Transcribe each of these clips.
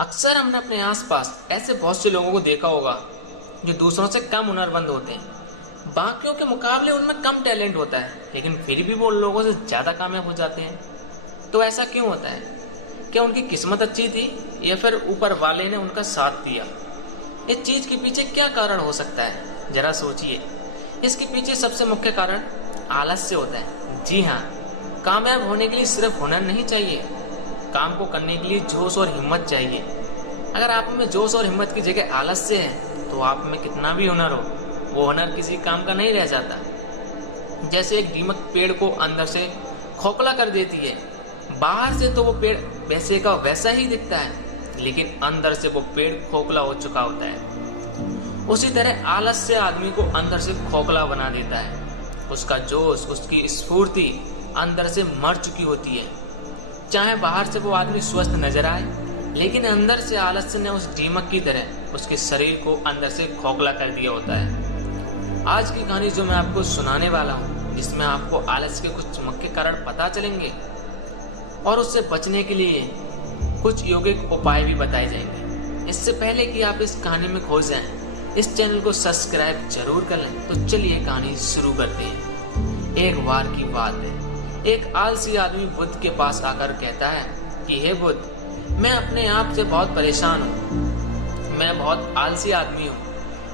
अक्सर हमने अपने आसपास ऐसे बहुत से लोगों को देखा होगा जो दूसरों से कम हुनरमंद होते हैं। बाकियों के मुकाबले उनमें कम टैलेंट होता है, लेकिन फिर भी वो लोगों से ज़्यादा कामयाब हो जाते हैं। तो ऐसा क्यों होता है? क्या उनकी किस्मत अच्छी थी या फिर ऊपर वाले ने उनका साथ दिया? इस चीज़ के पीछे क्या कारण हो सकता है, जरा सोचिए। इसके पीछे सबसे मुख्य कारण आलस्य होता है। जी हाँ, कामयाब होने के लिए सिर्फ हुनर नहीं चाहिए, काम को करने के लिए जोश और हिम्मत चाहिए। अगर आप में जोश और हिम्मत की जगह आलस्य है तो आप में कितना भी हुनर हो, वो हुनर किसी काम का नहीं रह जाता। जैसे एक दीमक पेड़ को अंदर से खोखला कर देती है। बाहर से तो वो पेड़ वैसे का वैसा ही दिखता है, लेकिन अंदर से वो पेड़ खोखला हो चुका होता है। उसी तरह आलस्य आदमी को अंदर से खोखला बना देता है। उसका जोश, उसकी स्फूर्ति अंदर से मर चुकी होती है। चाहे बाहर से वो आदमी स्वस्थ नजर आए, लेकिन अंदर से आलस्य ने उस दीमक की तरह उसके शरीर को अंदर से खोखला कर दिया होता है। आज की कहानी जो मैं आपको सुनाने वाला हूँ, इसमें आपको आलस्य के कुछ मुख्य कारण पता चलेंगे और उससे बचने के लिए कुछ यौगिक उपाय भी बताए जाएंगे। इससे पहले कि आप इस कहानी में खो जाएं, इस चैनल को सब्सक्राइब जरूर कर लें। तो चलिए कहानी शुरू करते हैं। एक बार की बात है, एक आलसी आदमी बुद्ध के पास आकर कहता है कि हे बुद्ध, मैं अपने आप से बहुत परेशान हूँ। मैं बहुत आलसी आदमी हूँ,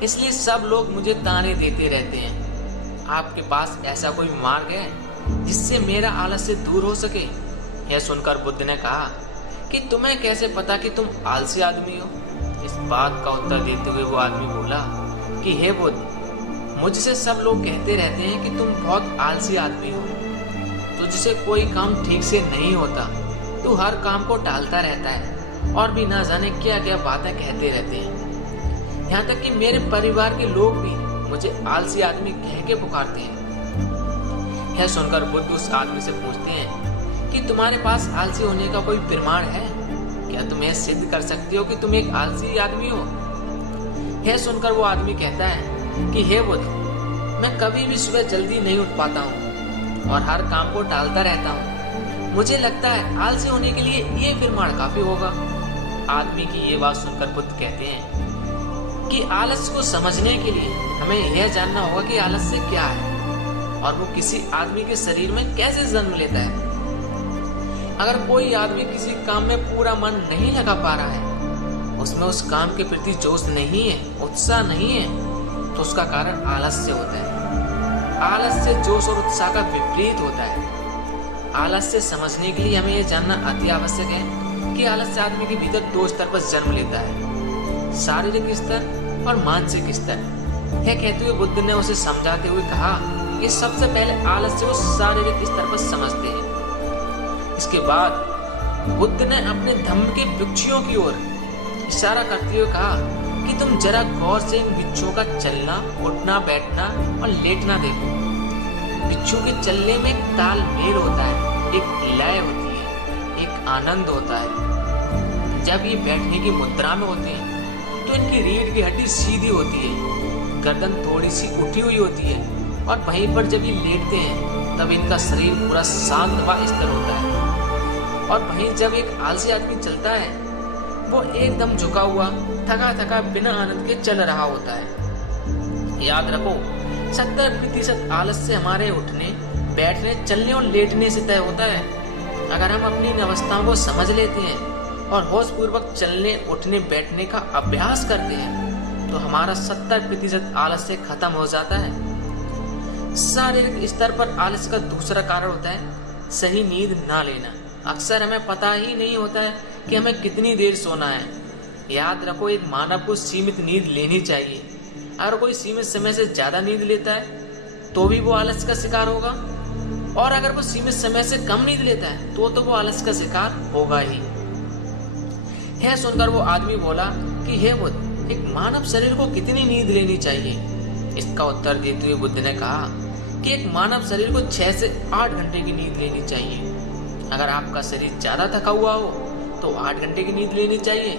इसलिए सब लोग मुझे ताने देते रहते हैं। आपके पास ऐसा कोई मार्ग है जिससे मेरा आलस्य दूर हो सके? यह सुनकर बुद्ध ने कहा कि तुम्हें कैसे पता कि तुम आलसी आदमी हो? इस बात का उत्तर देते हुए वो आदमी बोला कि हे बुद्ध, मुझसे सब लोग कहते रहते हैं कि तुम बहुत आलसी आदमी हो, तुझसे कोई काम ठीक से नहीं होता, तू हर काम को टालता रहता है और भी ना जाने क्या क्या बातें कहते रहते हैं। यहाँ तक कि मेरे परिवार के लोग भी मुझे आलसी आदमी कह के पुकारते हैं। यह सुनकर बुद्ध उस आदमी से पूछते हैं कि तुम्हारे पास आलसी होने का कोई प्रमाण है? क्या तुम यह सिद्ध कर सकते हो कि तुम एक आलसी आदमी हो? यह सुनकर वो आदमी कहता है कि हे बुद्ध, मैं कभी भी सुबह जल्दी नहीं उठ पाता हूँ और हर काम को टालता रहता हूँ। मुझे लगता है आलसी होने के लिए ये प्रमाण काफी होगा। आदमी की ये बात सुनकर बुद्ध कहते हैं कि आलस्य को समझने के लिए हमें यह जानना होगा कि आलस्य क्या है और वो किसी आदमी के शरीर में कैसे जन्म लेता है। अगर कोई आदमी किसी काम में पूरा मन नहीं लगा पा रहा है, उसमें उस काम के प्रति जोश नहीं है, उत्साह नहीं है, तो उसका कारण आलस्य होता है। आलस्य जोश और उत्साह का विपरीत होता है। आलस्य समझने के लिए हमें यह जानना अति आवश्यक है कि आलस्य आदमी के भीतर दो स्तर पर जन्म लेता है, शारीरिक स्तर और मानसिक स्तर। यह कहते हुए बुद्ध ने उसे समझाते हुए कहा कि सबसे पहले आलस्य को शारीरिक स्तर पर समझते हैं। इसके बाद बुद्ध ने अपने धम्म के वृक्षों की ओर इशारा करते हुए कहा कि तुम जरा गौर से इन वृक्षों का चलना, उठना, बैठना और लेटना देखो। वृक्षों के चलने में एक तालमेल होता है, एक लय होती है, एक आनंद होता है। जब ये बैठने की मुद्रा में होते हैं तो इनकी रीढ़ की हड्डी सीधी होती है, गर्दन थोड़ी सी उठी हुई होती है और वहीं पर जब ये लेटते हैं तब इनका शरीर पूरा शांत व स्थिर होता है। और वहीं जब एक आलसी आदमी चलता है, वो एकदम झुका हुआ, थका थका, बिना आनंद के चल रहा होता है। याद रखो, 70% आलस्य हमारे उठने, बैठने, चलने और लेटने से तय होता है। अगर हम अपनी इन अवस्थाओं को समझ लेते हैं और होश पूर्वक चलने, उठने, बैठने का अभ्यास करते हैं तो हमारा 70% आलस्य खत्म हो जाता है। शारीरिक स्तर पर आलस्य का दूसरा कारण होता है सही नींद ना लेना। अक्सर हमें पता ही नहीं होता है कि हमें कितनी देर सोना है। याद रखो, एक मानव को सीमित नींद लेनी चाहिए। अगर कोई सीमित समय से ज्यादा नींद लेता है तो भी वो आलस्य का शिकार होगा, और अगर वो सीमित समय से कम नींद लेता है तो वो आलस्य का शिकार होगा ही। यह सुनकर वो आदमी बोला कि हे बुद्ध, एक मानव शरीर को कितनी नींद लेनी चाहिए? इसका उत्तर देते हुए बुद्ध ने कहा कि एक मानव शरीर को 6 से 8 घंटे की नींद लेनी चाहिए। अगर आपका शरीर ज्यादा थका हुआ हो तो 8 घंटे की नींद लेनी चाहिए,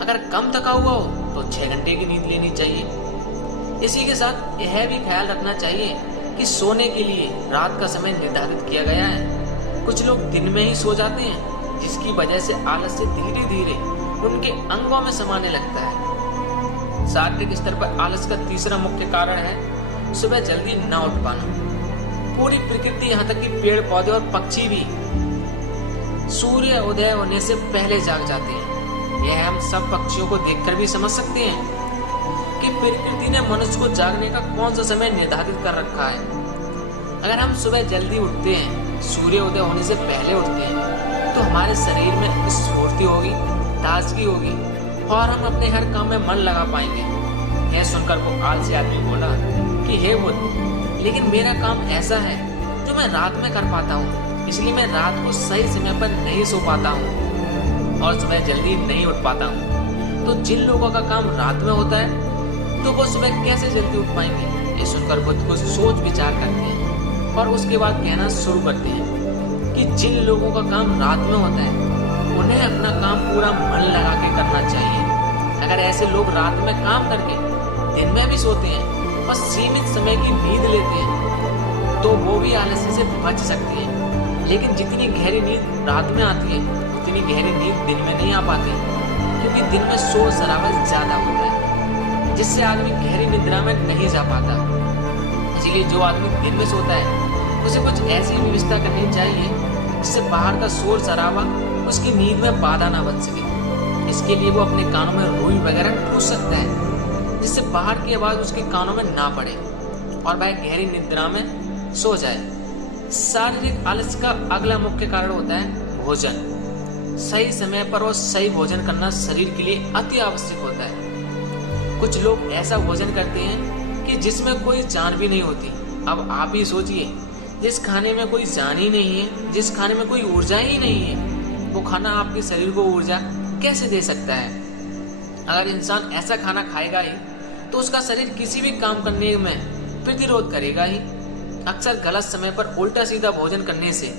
अगर कम थका हुआ हो तो 6 घंटे की नींद लेनी चाहिए। इसी के साथ यह भी ख्याल रखना चाहिए कि सोने के लिए रात का समय निर्धारित किया गया है। कुछ लोग दिन में ही सो जाते हैं, जिसकी वजह से आलस्य धीरे धीरे उनके अंगों में समाने लगता है। शारीरिक स्तर पर आलस का तीसरा मुख्य कारण है सुबह जल्दी न उठ पाना। पूरी प्रकृति, यहाँ तक कि पेड़ पौधे और पक्षी भी सूर्य उदय होने से पहले जाग जाते हैं। यह हम सब पक्षियों को देखकर भी समझ सकते हैं कि प्रकृति ने मनुष्य को जागने का कौन सा समय निर्धारित कर रखा है। अगर हम सुबह जल्दी उठते हैं, सूर्य उदय होने से पहले उठते हैं, तो हमारे शरीर में स्फूर्ति होगी, ताजगी होगी और हम अपने हर काम में मन लगा पाएंगे। यह सुनकर वो आलसी आदमी बोला कि हे बुद्ध, लेकिन मेरा काम ऐसा है जो मैं रात में कर पाता हूँ, इसलिए मैं रात को सही समय पर नहीं सो पाता हूँ और सुबह जल्दी नहीं उठ पाता हूँ। तो जिन लोगों का काम रात में होता है तो वो सुबह कैसे जल्दी उठ पाएंगे? ये सुनकर बुद्ध को सोच विचार करते हैं और उसके बाद कहना शुरू करते हैं कि जिन लोगों का काम रात में होता है उन्हें अपना काम पूरा मन लगा के करना चाहिए। अगर ऐसे लोग रात में काम करके दिन में भी सोते हैं और सीमित समय की नींद लेते हैं तो वो भी आलस्य से बच सकते हैं। लेकिन जितनी गहरी नींद रात में आती है उतनी गहरी नींद दिन में नहीं आ पाती, क्योंकि दिन में शोर शराबा ज्यादा होता है जिससे आदमी गहरी निद्रा में नहीं जा पाता। इसलिए जो आदमी दिन में सोता है उसे कुछ ऐसी व्यवस्था करनी चाहिए जिससे बाहर का शोर शराबा उसकी नींद में बाधा ना बन सके। इसके लिए वो अपने कानों में रुई वगैरह ठूस सकता है जिससे बाहर की आवाज उसके कानों में ना पड़े और वह गहरी निद्रा में सो जाए। शारीरिक आलस्य का अगला मुख्य कारण होता है भोजन। सही समय पर और सही भोजन करना शरीर के लिए अति आवश्यक होता है। कुछ लोग ऐसा भोजन करते हैं कि जिसमें कोई जान भी नहीं होती। अब आप ही सोचिए, जिस खाने में कोई जान ही नहीं है, जिस खाने में कोई ऊर्जा ही नहीं है, वो खाना आपके शरीर को ऊर्जा कैसे दे सकता है? अगर इंसान ऐसा खाना खाएगा ही तो उसका शरीर किसी भी काम करने में प्रतिरोध करेगा ही। अक्सर गलत समय पर उल्टा सीधा भोजन करने से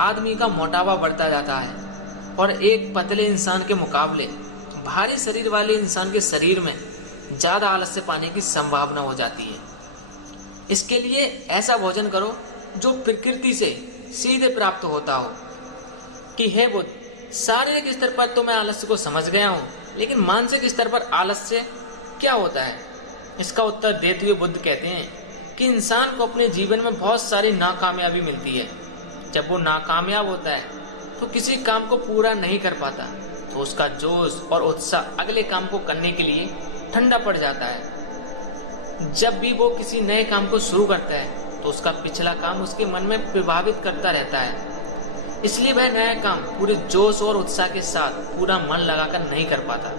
आदमी का मोटापा बढ़ता जाता है और एक पतले इंसान के मुकाबले भारी शरीर वाले इंसान के शरीर में ज्यादा आलस्य पाने की संभावना हो जाती है। इसके लिए ऐसा भोजन करो जो प्रकृति से सीधे प्राप्त होता हो। कि हे बुद्ध, शारीरिक स्तर पर तो मैं आलस्य को समझ गया हूँ, लेकिन मानसिक स्तर पर आलस्य क्या होता है? इसका उत्तर देते हुए बुद्ध कहते हैं कि इंसान को अपने जीवन में बहुत सारी नाकामयाबी मिलती है। जब वो नाकामयाब होता है तो किसी काम को पूरा नहीं कर पाता तो उसका जोश और उत्साह अगले काम को करने के लिए ठंडा पड़ जाता है। जब भी वो किसी नए काम को शुरू करता है तो उसका पिछला काम उसके मन में प्रभावित करता रहता है, इसलिए वह नया काम पूरे जोश और उत्साह के साथ पूरा मन लगाकर नहीं कर पाता।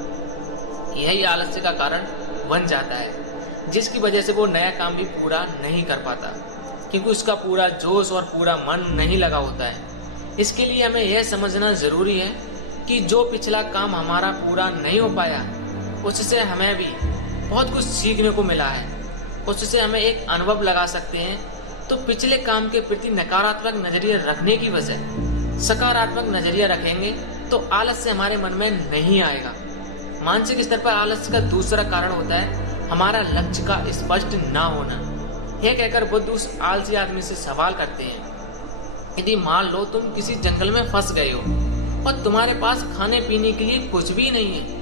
यही आलस्य का कारण बन जाता है, जिसकी वजह से वो नया काम भी पूरा नहीं कर पाता, क्योंकि उसका पूरा जोश और पूरा मन नहीं लगा होता है। इसके लिए हमें यह समझना जरूरी है कि जो पिछला काम हमारा पूरा नहीं हो पाया उससे हमें भी बहुत कुछ सीखने को मिला है, उससे हमें एक अनुभव लगा सकते हैं। तो पिछले काम के प्रति नकारात्मक नजरिया रखने की बजाय सकारात्मक नजरिया रखेंगे तो आलस्य हमारे मन में नहीं आएगा। मानसिक स्तर पर आलस्य का दूसरा कारण होता है हमारा लक्ष्य का स्पष्ट ना होना। यह कहकर बुद्ध उस आलसी आदमी से सवाल करते हैं, यदि मान लो तुम किसी जंगल में फंस गए हो और तुम्हारे पास खाने पीने के लिए कुछ भी नहीं है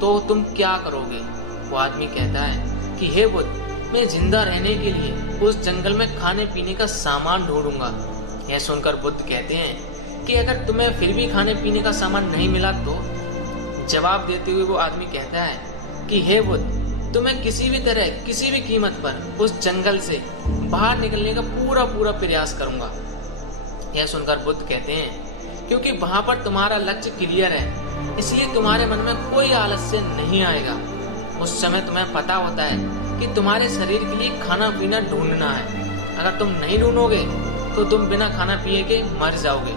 तो तुम क्या करोगे? वो आदमी कहता है कि हे बुद्ध, मैं जिंदा रहने के लिए उस जंगल में खाने पीने का सामान ढूंढूंगा। यह सुनकर बुद्ध कहते हैं कि अगर तुम्हें फिर भी खाने पीने का सामान नहीं मिला तो? जवाब देते हुए वो आदमी कहता है कि हे बुद्ध, तुम्हें किसी भी तरह किसी भी कीमत पर उस जंगल से बाहर निकलने का पूरा प्रयास करूंगा। यह सुनकर बुद्ध कहते हैं क्योंकि वहां पर तुम्हारा लक्ष्य क्लियर है, इसलिए तुम्हारे मन में कोई आलस्य नहीं आएगा। उस समय तुम्हें पता होता है कि तुम्हारे शरीर के लिए खाना पीना ढूंढना है। अगर तुम नहीं ढूंढोगे तो तुम बिना खाना पिए के मर जाओगे।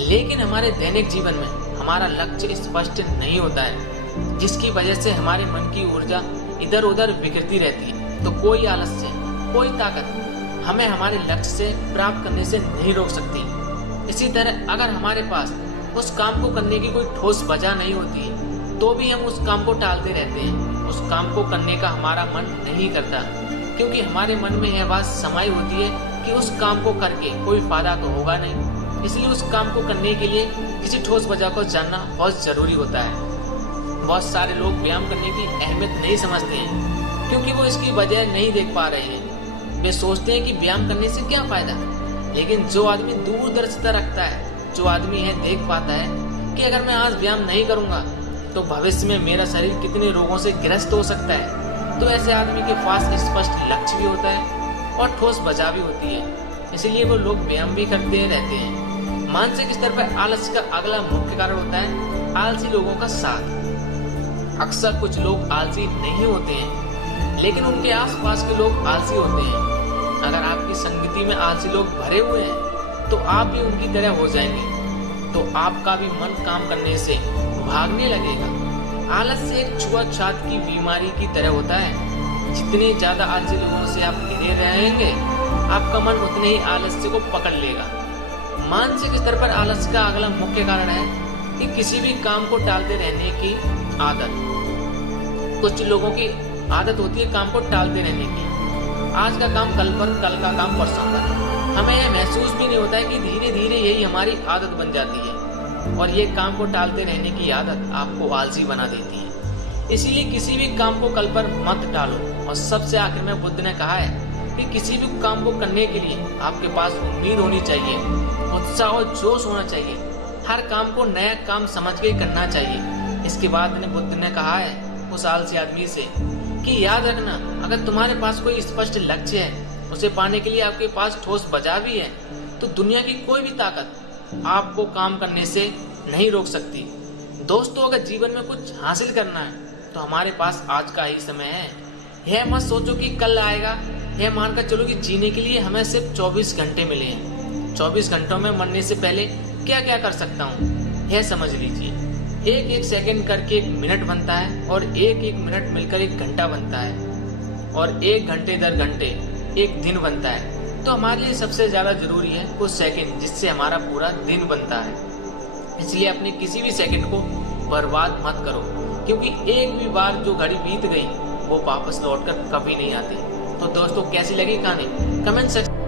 लेकिन हमारे दैनिक जीवन में हमारा लक्ष्य स्पष्ट नहीं होता है, जिसकी वजह से हमारे मन की ऊर्जा इधर उधर बिखरती रहती है। तो कोई आलस्य, कोई ताकत हमें हमारे लक्ष्य से प्राप्त करने से नहीं रोक सकती। इसी तरह अगर हमारे पास उस काम को करने की कोई ठोस वजह नहीं होती तो भी हम उस काम को टालते रहते हैं। उस काम को करने का हमारा मन नहीं करता, क्योंकि हमारे मन में यह बात समाई होती है कि उस काम को करके कोई फायदा तो होगा नहीं। इसलिए उस काम को करने के लिए किसी ठोस वजह को जानना बहुत जरूरी होता है। बहुत सारे लोग व्यायाम करने की अहमियत नहीं समझते हैं क्योंकि वो इसकी वजह नहीं देख पा रहे हैं। वे सोचते हैं कि व्यायाम करने से क्या फायदा, लेकिन जो आदमी दूरदर्शिता रखता है, जो आदमी है देख पाता है कि अगर मैं आज व्यायाम नहीं करूंगा तो भविष्य में मेरा शरीर कितने रोगों से ग्रस्त हो सकता है, तो ऐसे आदमी के पास स्पष्ट लक्ष्य भी होता है और ठोस वजह भी होती है। इसीलिए वो लोग व्यायाम भी करते रहते हैं। मानसिक स्तर पर आलस्य का अगला मुख्य कारण होता है आलसी लोगों का साथ। अक्सर कुछ लोग आलसी नहीं होते हैं, लेकिन उनके आसपास के लोग आलसी होते हैं। अगर आपकी संगति में आलसी लोग भरे हुए हैं तो आप भी उनकी तरह हो जाएंगे, तो आपका भी मन काम करने से भागने लगेगा। आलस्य एक छुआछूत की बीमारी की तरह होता है। जितने ज्यादा आलसी लोगों से आप घिरे रहेंगे, आपका मन उतने ही आलस्य को पकड़ लेगा। मानसिक स्तर पर आलस्य का अगला मुख्य कारण है कि किसी भी काम को टालते रहने की आदत। कुछ लोगों की आदत होती है काम को टालते रहने की। आज का काम कल पर, कल का काम परसों पर। हमें यह महसूस भी नहीं होता है कि धीरे धीरे यही हमारी आदत बन जाती है और ये काम को टालते रहने की आदत आपको आलसी बना देती है। इसीलिए किसी भी काम को कल पर मत टालो। और सबसे आखिर में बुद्ध ने कहा है कि किसी भी काम को करने के लिए आपके पास उम्मीद होनी चाहिए, उत्साह और जोश होना चाहिए। हर काम को नया काम समझ के करना चाहिए। इसके बाद बुद्ध ने कहा है उस आलसी आदमी से कि याद रखना, अगर तुम्हारे पास कोई स्पष्ट लक्ष्य है, उसे पाने के लिए आपके पास ठोस वजह भी है, तो दुनिया की कोई भी ताकत आपको काम करने से नहीं रोक सकती। दोस्तों, अगर जीवन में कुछ हासिल करना है तो हमारे पास आज का ही समय है। यह मत सोचो कि कल आएगा। यह मानकर चलो कि जीने के लिए हमें सिर्फ 24 घंटे मिले हैं। 24 घंटों में मरने से पहले क्या क्या कर सकता हूँ, यह समझ लीजिए। एक एक सेकंड करके एक मिनट बनता है और एक एक मिनट मिलकर एक घंटा बनता है और एक घंटे दर घंटे एक दिन बनता है। तो हमारे लिए सबसे ज्यादा जरूरी है वो सेकंड, जिससे हमारा पूरा दिन बनता है। इसलिए अपने किसी भी सेकंड को बर्बाद मत करो, क्योंकि एक भी बार जो घड़ी बीत गई वो वापस लौटकर कभी नहीं आती। तो दोस्तों, कैसी लगी कहानी कमेंट सेक्शन